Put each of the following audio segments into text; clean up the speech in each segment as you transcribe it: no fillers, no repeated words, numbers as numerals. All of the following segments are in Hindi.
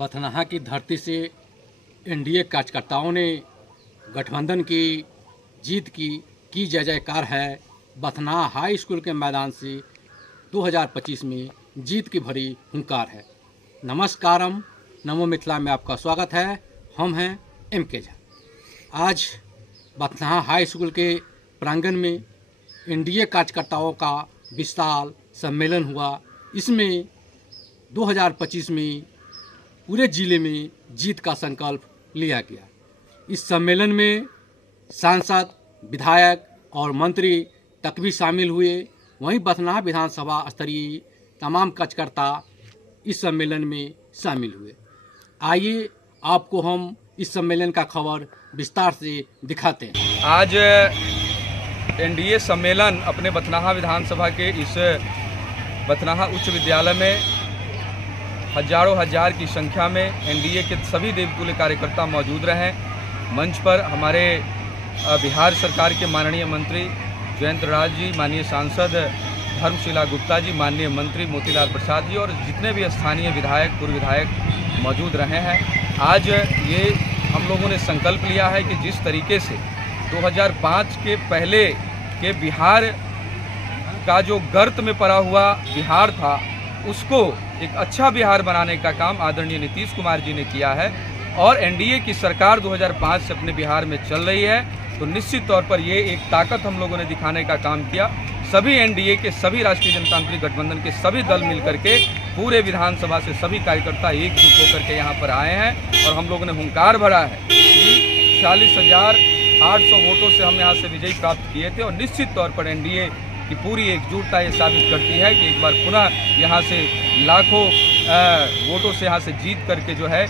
बथनाहा की धरती से एनडीए कार्यकर्ताओं ने गठबंधन की जीत की जय जयकार है। बथनाहा हाई स्कूल के मैदान से 2025 में जीत की भरी हुंकार है। नमस्कारम, नमो मिथिला में आपका स्वागत है। हम हैं MK झा। आज बथनाहा हाई स्कूल के प्रांगण में एनडीए कार्यकर्ताओं का विशाल सम्मेलन हुआ। इसमें 2025 में पूरे ज़िले में जीत का संकल्प लिया गया। इस सम्मेलन में सांसद, विधायक और मंत्री तक भी शामिल हुए। वहीं बथनाहा विधानसभा स्तरीय तमाम कार्यकर्ता इस सम्मेलन में शामिल हुए। आइए आपको हम इस सम्मेलन का खबर विस्तार से दिखाते हैं। आज एनडीए सम्मेलन अपने बथनाहा विधानसभा के इस बथनाहा उच्च विद्यालय में हजारों हजार की संख्या में एनडीए के सभी देवतुल्य कार्यकर्ता मौजूद रहे। मंच पर हमारे बिहार सरकार के माननीय मंत्री जयंत राज जी, माननीय सांसद धर्मशिला गुप्ता जी, माननीय मंत्री मोतीलाल प्रसाद जी और जितने भी स्थानीय विधायक, पूर्व विधायक मौजूद रहे हैं। आज ये हम लोगों ने संकल्प लिया है कि जिस तरीके से 2005 के पहले के बिहार का जो गर्त में पड़ा हुआ बिहार था, उसको एक अच्छा बिहार बनाने का काम आदरणीय नीतीश कुमार जी ने किया है और एनडीए की सरकार 2005 से अपने बिहार में चल रही है। तो निश्चित तौर पर ये एक ताकत हम लोगों ने दिखाने का काम किया। सभी एनडीए के, सभी राष्ट्रीय जनतांत्रिक गठबंधन के सभी दल मिलकर के पूरे विधानसभा से सभी कार्यकर्ता एकजुट होकर के यहाँ पर आए हैं और हम लोगों ने हुंकार भरा है कि 46,800 वोटों से हम यहाँ से विजय प्राप्त किए थे। और निश्चित तौर पर एनडीए की पूरी एकजुटता ये साबित करती है कि एक बार पुनः यहाँ से लाखों वोटों से यहाँ से जीत करके जो है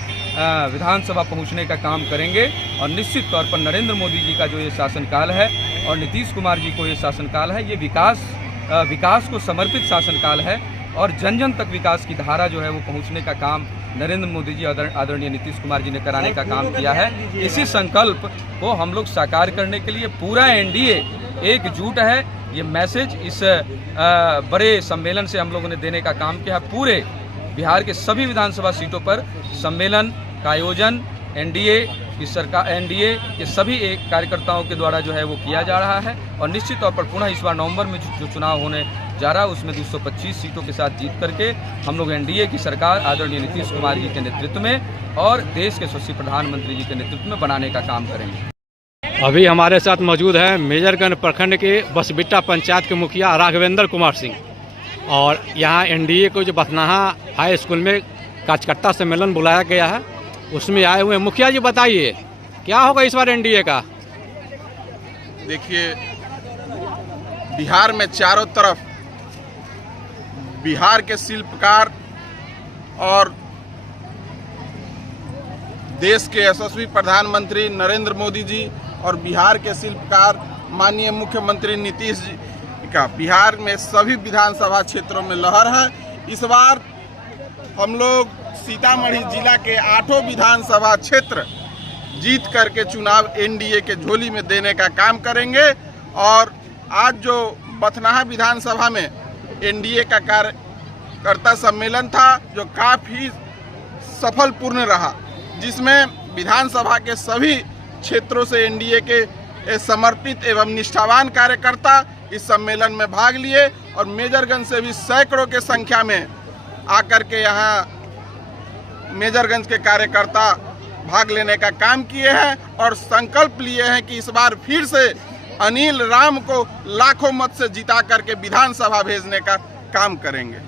विधानसभा पहुँचने का काम करेंगे। और निश्चित तौर पर नरेंद्र मोदी जी का जो ये शासनकाल है और नीतीश कुमार जी को ये शासनकाल है, ये विकास को समर्पित शासनकाल है और जन जन तक विकास की धारा जो है वो पहुँचने का काम नरेंद्र मोदी जी, आदरणीय नीतीश कुमार जी ने कराने का काम किया है। इसी संकल्प को हम लोग साकार करने के लिए पूरा एनडीए एकजुट है। ये मैसेज इस बड़े सम्मेलन से हम लोगों ने देने का काम किया है। पूरे बिहार के सभी विधानसभा सीटों पर सम्मेलन का आयोजन एनडीए की सरकार, एनडीए के सभी कार्यकर्ताओं के द्वारा जो है वो किया जा रहा है। और निश्चित तौर पर पुनः इस बार नवंबर में जो चुनाव होने जा रहा है उसमें 225 सीटों के साथ जीत करके हम लोग एनडीए की सरकार आदरणीय नीतीश कुमार जी के नेतृत्व में और देश के यशस्वी प्रधानमंत्री जी के नेतृत्व में बनाने का काम करेंगे। अभी हमारे साथ मौजूद हैं मेजरगंज प्रखंड के बसबिट्टा पंचायत के मुखिया राघवेंद्र कुमार सिंह और यहाँ एनडीए को जो बथनाहा हाई स्कूल में कार्यकर्ता सम्मेलन बुलाया गया है उसमें आए हुए। मुखिया जी बताइए क्या होगा इस बार एनडीए का? देखिए, बिहार में चारों तरफ बिहार के शिल्पकार और देश के यशस्वी प्रधानमंत्री नरेंद्र मोदी जी और बिहार के शिल्पकार माननीय मुख्यमंत्री नीतीश जी का बिहार में सभी विधानसभा क्षेत्रों में लहर है। इस बार हम लोग सीतामढ़ी जिला के 8 विधानसभा क्षेत्र जीत करके चुनाव एनडीए के झोली में देने का काम करेंगे। और आज जो बथनाहा विधानसभा में एनडीए का कार्यकर्ता सम्मेलन था जो काफ़ी सफलपूर्ण रहा, जिसमें विधानसभा के सभी क्षेत्रों से एनडीए के समर्पित एवं निष्ठावान कार्यकर्ता इस सम्मेलन में भाग लिए और मेजरगंज से भी सैकड़ों के संख्या में आकर के यहाँ मेजरगंज के कार्यकर्ता भाग लेने का काम किए हैं और संकल्प लिए हैं कि इस बार फिर से अनिल राम को लाखों मत से जिता करके विधानसभा भेजने का काम करेंगे।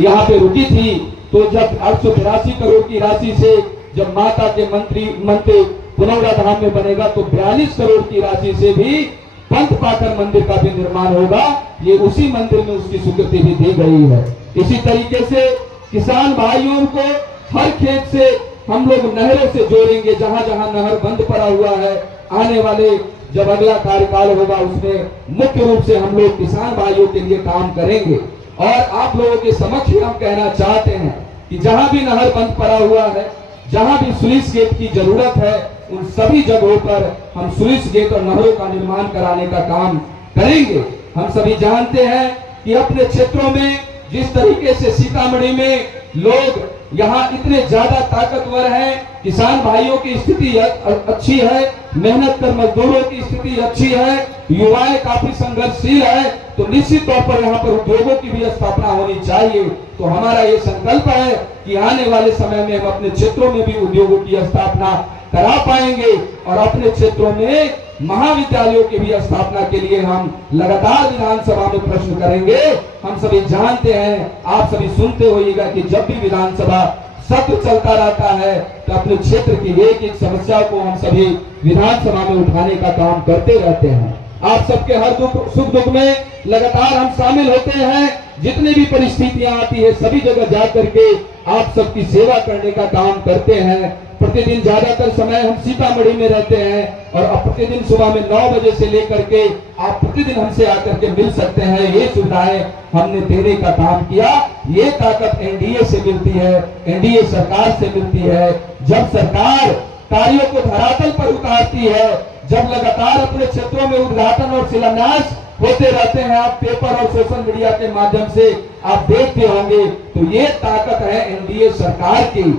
यहाँ पे रुकी थी तो जब 882 करोड़ की राशि से जब माता के मंदिर पुनौरा धाम में बनेगा तो 42 करोड़ की राशि से भी पंथ पाकर मंदिर का भी निर्माण होगा। ये उसी मंदिर में उसकी स्वीकृति भी दी गई है। इसी तरीके से किसान भाइयों को हर खेत से हम लोग नहरों से जोड़ेंगे। जहां जहां नहर बंद पड़ा हुआ है, आने वाले जब अगला कार्यकाल होगा उसमें मुख्य रूप से हम लोग किसान भाइयों के लिए काम करेंगे। और आप लोगों के समक्ष हम कहना चाहते हैं कि जहां भी नहर बंद पड़ा हुआ है, जहां भी स्लुइस गेट की जरूरत है, उन सभी जगहों पर हम स्लुइस गेट और नहरों का निर्माण कराने का काम करेंगे। हम सभी जानते हैं कि अपने क्षेत्रों में जिस तरीके से सीतामढ़ी में लोग यहाँ इतने ज्यादा ताकतवर हैं, किसान भाइयों की स्थिति अच्छी है, मेहनत कर मजदूरों की स्थिति अच्छी है, युवाएं काफी संघर्षशील है, तो निश्चित तौर पर यहाँ पर उद्योगों की भी स्थापना होनी चाहिए। तो हमारा ये संकल्प है कि आने वाले समय में हम अपने क्षेत्रों में भी उद्योगों की स्थापना करा पाएंगे और अपने क्षेत्रों में महाविद्यालयों की भी स्थापना के लिए हम लगातार विधानसभा में प्रश्न करेंगे। हम सभी जानते हैं, आप सभी सुनते होइएगा कि जब भी विधानसभा सत्र चलता रहता है तो अपने क्षेत्र की एक एक समस्या को हम सभी विधानसभा में उठाने का काम करते रहते हैं। आप सबके हर सुख दुख में लगातार हम शामिल होते हैं। जितनी भी परिस्थितियां आती है सभी जगह जा करके आप सबकी सेवा करने का काम करते हैं। प्रतिदिन ज्यादातर समय हम सीतामढ़ी में रहते हैं और प्रतिदिन सुबह में 9 बजे से लेकर के आप प्रतिदिन हमसे आकर के मिल सकते हैं। ये सुविधाएं हमने देने का काम किया। ये ताकत एनडीए से मिलती है, एनडीए सरकार से मिलती है। जब सरकार कार्यों को धरातल पर उतारती है, जब लगातार अपने क्षेत्रों में उद्घाटन और शिलान्यास होते रहते हैं, आप पेपर और सोशल मीडिया के माध्यम से आप देखते होंगे, तो ये ताकत है एनडीए सरकार की।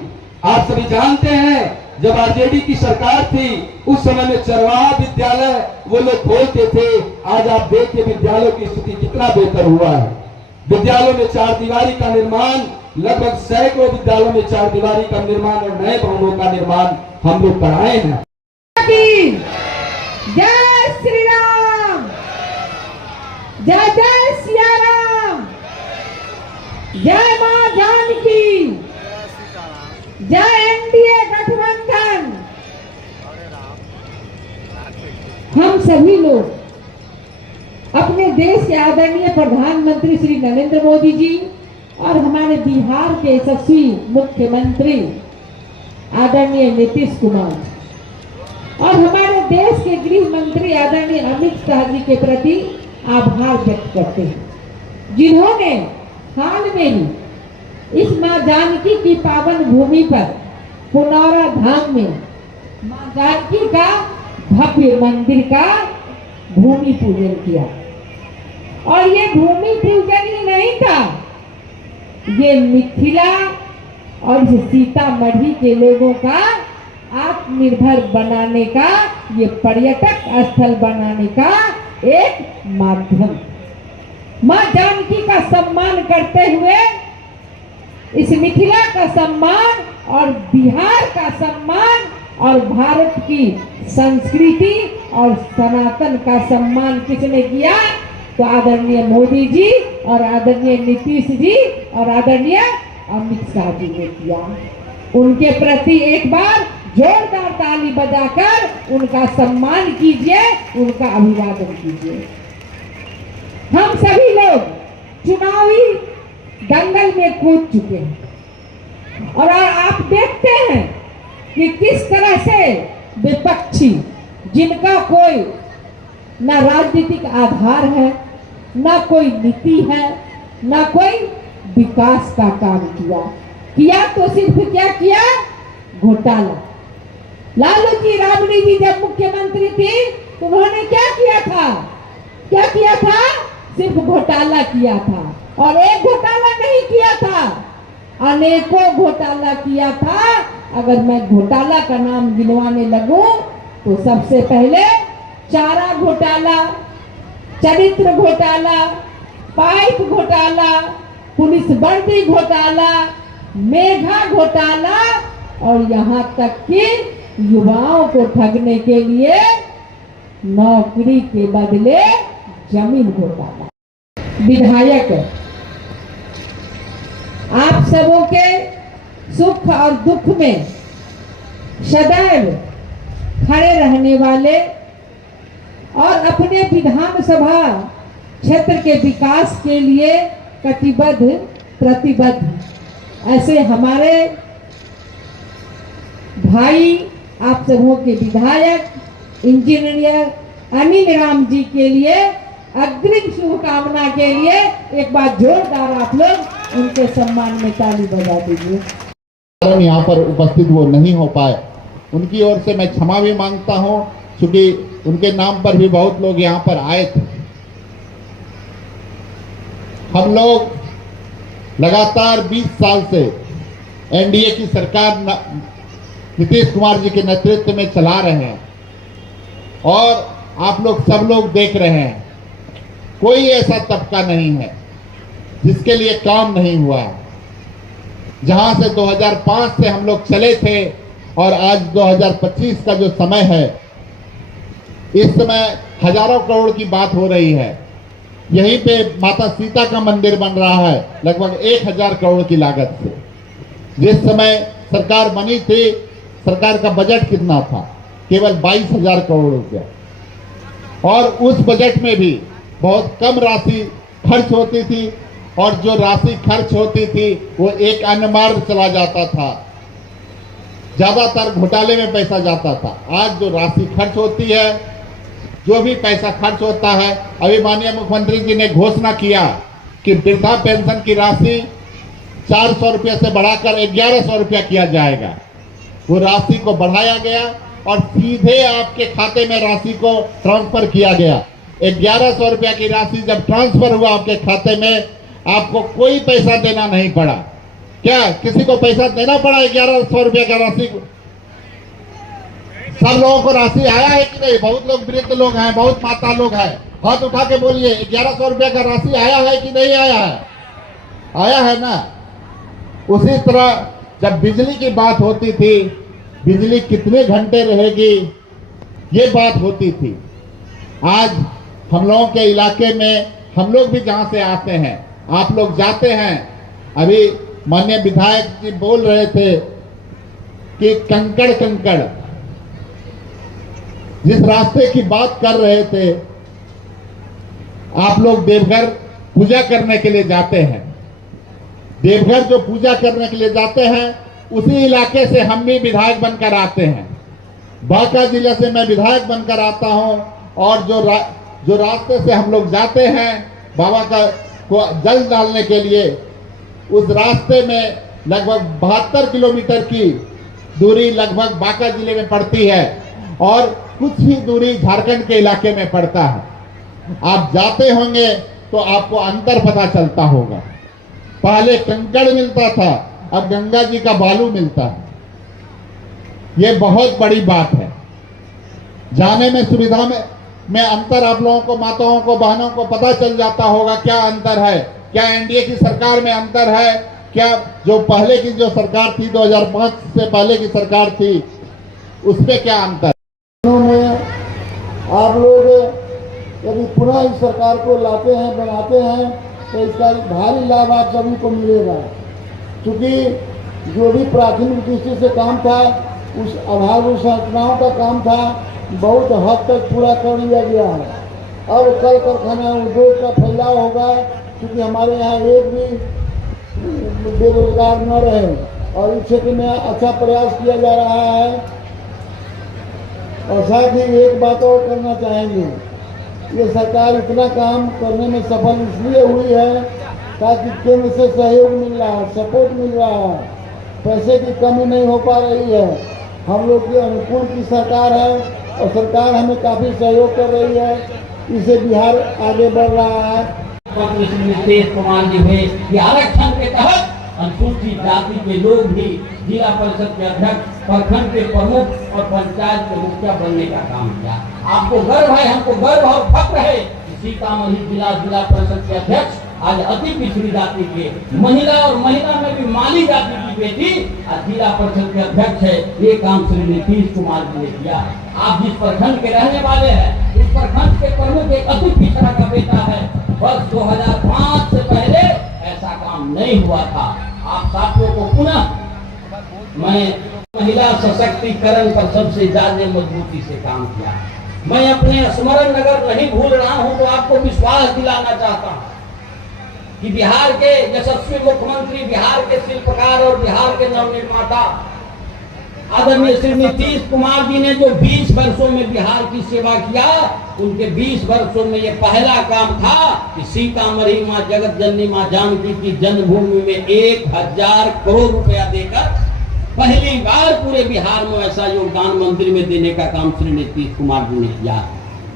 आप सभी जानते हैं जब आरजेडी की सरकार थी उस समय में चरवाहा विद्यालय वो लोग खोलते थे। आज आप देखिए विद्यालयों की स्थिति कितना बेहतर हुआ है। विद्यालयों में 4 दीवारी का निर्माण, लगभग सैकड़ों विद्यालयों में 4 दीवारी का निर्माण और नए भवनों का निर्माण हम लोग कराए हैं। जय श्री राम, जय जय सिया राम, जय मां जानकी, जय एनडीए गठबंधन। हम सभी लोग अपने देश के आदरणीय प्रधानमंत्री श्री नरेंद्र मोदी जी और हमारे बिहार के यशस्वी मुख्यमंत्री आदरणीय नीतीश कुमार और हमारे देश के गृह मंत्री आदरणीय अमित शाह जी के प्रति आभार व्यक्त करते हैं, जिन्होंने हाल में ही इस मां जानकी की पावन भूमि पर पुनौरा धाम में मां जानकी का भव्य मंदिर का भूमि पूजन किया। और ये भूमि पूजन ही नहीं था, ये मिथिला और सीतामढ़ी के लोगों का आत्मनिर्भर बनाने का, ये पर्यटक स्थल बनाने का एक माध्यम। मां जानकी का सम्मान करते हुए इस मिथिला का सम्मान और बिहार का सम्मान और भारत की संस्कृति और सनातन का सम्मान किसने किया? तो आदरणीय मोदी जी और आदरणीय नीतीश जी और आदरणीय अमित शाह जी ने किया। उनके प्रति एक बार जोरदार ताली बजाकर उनका सम्मान कीजिए, उनका अभिवादन कीजिए। हम सभी लोग चुनावी दंगल में कूद चुके हैं और आप देखते हैं कि किस तरह से विपक्षी, जिनका कोई न राजनीतिक आधार है, न कोई नीति है, न कोई विकास का काम किया तो सिर्फ क्या किया? घोटाला। लालू जी राबड़ी जी जब मुख्यमंत्री थी तो उन्होंने क्या किया था? क्या किया था? सिर्फ घोटाला किया था। और एक घोटाला नहीं किया था, अनेकों घोटाला किया था। अगर मैं घोटाला का नाम गिनवाने लगूं तो सबसे पहले चारा घोटाला, चरित्र घोटाला, पाइप घोटाला, पुलिस वर्दी घोटाला, मेघा घोटाला और यहाँ तक कि युवाओं को ठगने के लिए नौकरी के बदले जमीन घोटाला। विधायक आप सबों के सुख और दुख में सदैव खड़े रहने वाले और अपने विधानसभा क्षेत्र के विकास के लिए कटिबद्ध प्रतिबद्ध ऐसे हमारे भाई आप सबों के विधायक इंजीनियर अनिल राम जी के लिए अग्रिम शुभकामना के लिए एक बार जोरदार आप लोग उनके सम्मान में ताली बजा दीजिए। यहाँ पर उपस्थित वो नहीं हो पाए, उनकी ओर से मैं क्षमा भी मांगता हूँ, क्योंकि उनके नाम पर भी बहुत लोग यहाँ पर आए थे। हम लोग लगातार 20 साल से एनडीए की सरकार नीतीश कुमार जी के नेतृत्व में चला रहे हैं और आप लोग सब लोग देख रहे हैं, कोई ऐसा तबका नहीं है जिसके लिए काम नहीं हुआ। जहां से 2005 से हम लोग चले थे और आज 2025 का जो समय है, इस समय हजारों करोड़ की बात हो रही है। यहीं पे माता सीता का मंदिर बन रहा है लगभग 1000 करोड़ की लागत से। जिस समय सरकार बनी थी, सरकार का बजट कितना था? केवल 22,000 करोड़ रुपया, और उस बजट में भी बहुत कम राशि खर्च होती थी और जो राशि खर्च होती थी वो एक अन्य मार्ग चला जाता था, ज्यादातर घोटाले में पैसा जाता था। आज जो राशि खर्च होती है, जो भी पैसा खर्च होता है, अभी माननीय मुख्यमंत्री जी ने घोषणा किया कि वृद्धा पेंशन की राशि 400 रुपये से बढ़ाकर 1100 रुपया किया जाएगा। वो राशि को बढ़ाया गया और सीधे आपके खाते में राशि को ट्रांसफर किया गया। 1100 रुपया की राशि जब ट्रांसफर हुआ आपके खाते में, आपको कोई पैसा देना नहीं पड़ा। क्या किसी को पैसा देना पड़ा? 1100 रुपया का राशि सब लोगों को राशि आया है कि नहीं? बहुत लोग वृद्ध लोग हैं, बहुत माता लोग हैं, हाथ उठा के बोलिए 1100 रुपया का राशि आया है कि नहीं आया है? आया है ना। उसी तरह जब बिजली की बात होती थी, बिजली कितने घंटे रहेगी ये बात होती थी। आज हम लोगों के इलाके में, हम लोग भी जहां से आते हैं, आप लोग जाते हैं, अभी माननीय विधायक जी बोल रहे थे कि कंकड़ कंकड़, जिस रास्ते की बात कर रहे थे, आप लोग देवघर पूजा करने के लिए जाते हैं। देवघर जो पूजा करने के लिए जाते हैं, उसी इलाके से हम भी विधायक बनकर आते हैं। बांका जिले से मैं विधायक बनकर आता हूं और जो रास्ते से हम लोग जाते हैं बाबा का को जल डालने के लिए, उस रास्ते में लगभग 72 किलोमीटर की दूरी लगभग बांका जिले में पड़ती है और कुछ ही दूरी झारखंड के इलाके में पड़ता है। आप जाते होंगे तो आपको अंतर पता चलता होगा। पहले कंकड़ मिलता था, अब गंगा जी का बालू मिलता है। ये बहुत बड़ी बात है। जाने में सुविधा में अंतर आप लोगों को, माताओं को, बहनों को पता चल जाता होगा क्या अंतर है। क्या एनडीए की सरकार में अंतर है? क्या जो पहले की जो सरकार थी, 2005 से पहले की सरकार थी, उसमें क्या अंतर? आप लोग यदि पुनः इस सरकार को लाते हैं, बनाते हैं, तो इसका भारी लाभ आप सभी को मिलेगा। क्योंकि जो भी प्राथमिक दृष्टि से काम था, उस आधारभूत संरचनाओं का काम था, बहुत हद तक पूरा कर लिया गया है। अब कल कारखाना उद्योग का फैलाव होगा, क्योंकि हमारे यहाँ एक भी बेरोजगार न रहे और इस क्षेत्र में अच्छा प्रयास किया जा रहा है। और साथ ही एक बात और करना चाहेंगे, ये सरकार इतना काम करने में सफल इसलिए हुई है ताकि केंद्र से सहयोग मिल रहा है, सपोर्ट मिल रहा है, पैसे की कमी नहीं हो पा रही है। हम लोग के अनुकूल की सरकार है और सरकार हमें काफ़ी सहयोग कर रही है, इससे बिहार आगे बढ़ रहा है। नीतीश कुमार जी हुए कि आरक्षण के तहत अनुसूचित जाति के लोग भी जिला परिषद के अध्यक्ष, प्रखंड के प्रमुख और पंचायत के मुखिया बनने का काम किया। आपको गर्व है, हमको गर्व और फक्र है कि सीतामढ़ी जिला परिषद के अध्यक्ष आज अति पिछड़ी जाति के महिला और महिला में भी माली जाति की बेटी आज जिला परिषद के अध्यक्ष है। ये काम श्री नीतीश कुमार जी ने किया। आप जिस प्रखंड के रहने वाले हैं, उस प्रखंड के प्रमुख एक अति पिछड़ा का बेटा है। वर्ष 2005 से पहले ऐसा काम नहीं हुआ था। आप साथियों को पुनः मैं महिला सशक्तिकरण पर सबसे ज्यादा मजबूती से काम किया। मैं अपने स्मरण अगर नहीं भूल रहा हूं तो आपको विश्वास दिलाना चाहता हूं कि बिहार के यशस्वी मुख्यमंत्री, बिहार के शिल्पकार और बिहार के नवनिर्माता आदरणीय श्री नीतीश कुमार जी ने जो 20 वर्षों में बिहार की सेवा किया, उनके 20 वर्षों में ये पहला काम था कि सीतामढ़ी मां जगत जननी मां जानकी की जन्मभूमि में 1000 करोड़ रुपया देकर पहली बार पूरे बिहार में ऐसा योगदान मंदिर में देने का काम श्री नीतीश कुमार जी ने किया।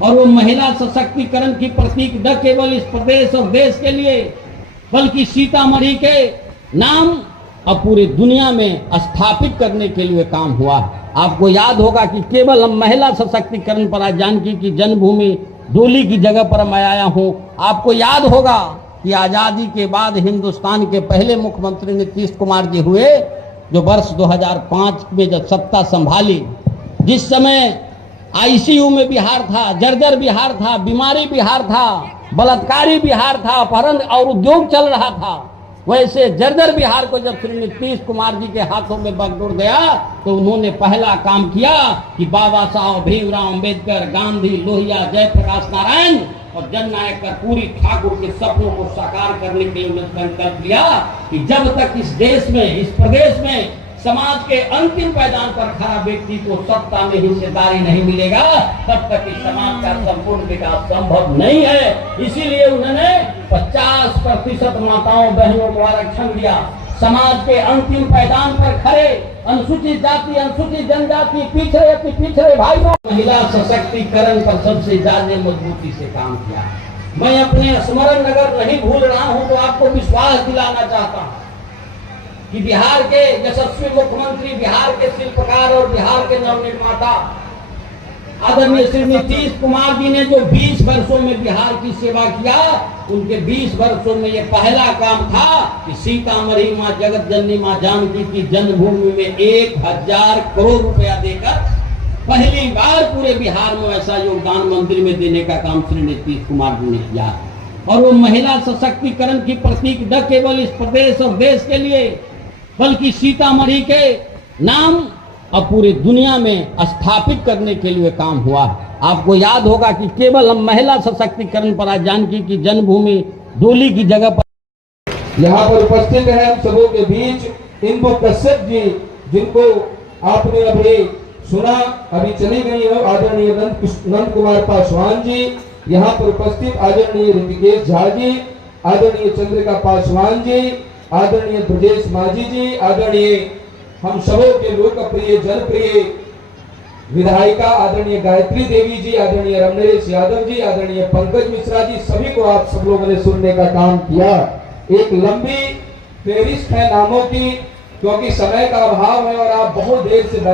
और वो महिला सशक्तिकरण की प्रतीक न केवल इस प्रदेश और देश के लिए, बल्कि सीतामढ़ी के नाम अब पूरी दुनिया में स्थापित करने के लिए काम हुआ। आपको याद होगा कि केवल हम महिला सशक्तिकरण पर आज जानकी की जन्मभूमि डोली की जगह पर मैं आया हूं। आपको याद होगा कि आजादी के बाद हिंदुस्तान के पहले मुख्यमंत्री नीतीश कुमार जी हुए, जो वर्ष 2005 में जब सत्ता संभाली, जिस समय आईसीयू में बिहार था, जर्जर बिहार था, बीमारी बिहार था, बलात्कारी बिहार था, अपहरण और उद्योग चल रहा था, वैसे जर्जर बिहार को जब श्री नीतीश कुमार जी के हाथों में बगडोर गया तो उन्होंने पहला काम किया कि बाबा साहब भीमराव अंबेडकर, गांधी, लोहिया, जयप्रकाश नारायण और जननायक कर्पूरी ठाकुर के सपनों को साकार करने के लिए उन्होंने संकल्प लिया कि जब तक इस देश में, इस प्रदेश में समाज के अंतिम पायदान पर खड़ा व्यक्ति को सत्ता में हिस्सेदारी नहीं मिलेगा, तब तक इस समाज का संपूर्ण विकास संभव नहीं है। इसीलिए उन्होंने 50% माताओं बहनों को आरक्षण दिया। समाज के अंतिम पायदान पर खड़े अनुसूचित जाति, अनुसूचित जनजाति, पिछड़े अति पिछड़े भाइयों, महिला सशक्तिकरण पर सबसे ज्यादा मजबूती से काम किया। मैं अपने स्मरण अगर नहीं भूल रहा हूं तो आपको विश्वास दिलाना चाहता हूं कि बिहार के यशस्वी मुख्यमंत्री, बिहार के शिल्पकार और बिहार के नवनिर्माता आदरणीय श्री नीतीश कुमार जी ने जो 20 वर्षों में बिहार की सेवा किया, उनके 20 वर्षों में ये पहला काम था कि सीतामढ़ी मां जगत जननी मां जानकी की जन्मभूमि में 1000 करोड़ रुपया देकर पहली बार पूरे बिहार में ऐसा योगदान मंदिर में देने का काम श्री नीतीश कुमार जी ने किया। और वो महिला सशक्तिकरण की प्रतीक न केवल इस प्रदेश और देश के लिए बल्कि सीतामढ़ी के नाम अब पूरी दुनिया में स्थापित करने के लिए काम हुआ। आपको याद होगा कि केवल हम महिला सशक्तिकरण पर आज जानकी की जन्मभूमि डोली की जगह पर यहाँ पर उपस्थित है हम सबों के बीच इंदु कश्यप जी, जिनको आपने अभी सुना, अभी चली गई हो आदरणीय नंद कुमार पासवान जी, यहाँ पर उपस्थित आदरणीय ऋतिकेश झा जी, आदरणीय चंद्रिका पासवान जी, आदरणीय ब्रजेश माझी जी, आदरणीय हम सबों के लोकप्रिय जनप्रिय विधायिका आदरणीय गायत्री देवी जी, आदरणीय रमनेश यादव जी, आदरणीय पंकज मिश्रा जी, सभी को आप सब लोगों ने सुनने का काम किया। एक लंबी फेरिस्त है नामों की, क्योंकि समय का अभाव है और आप बहुत देर से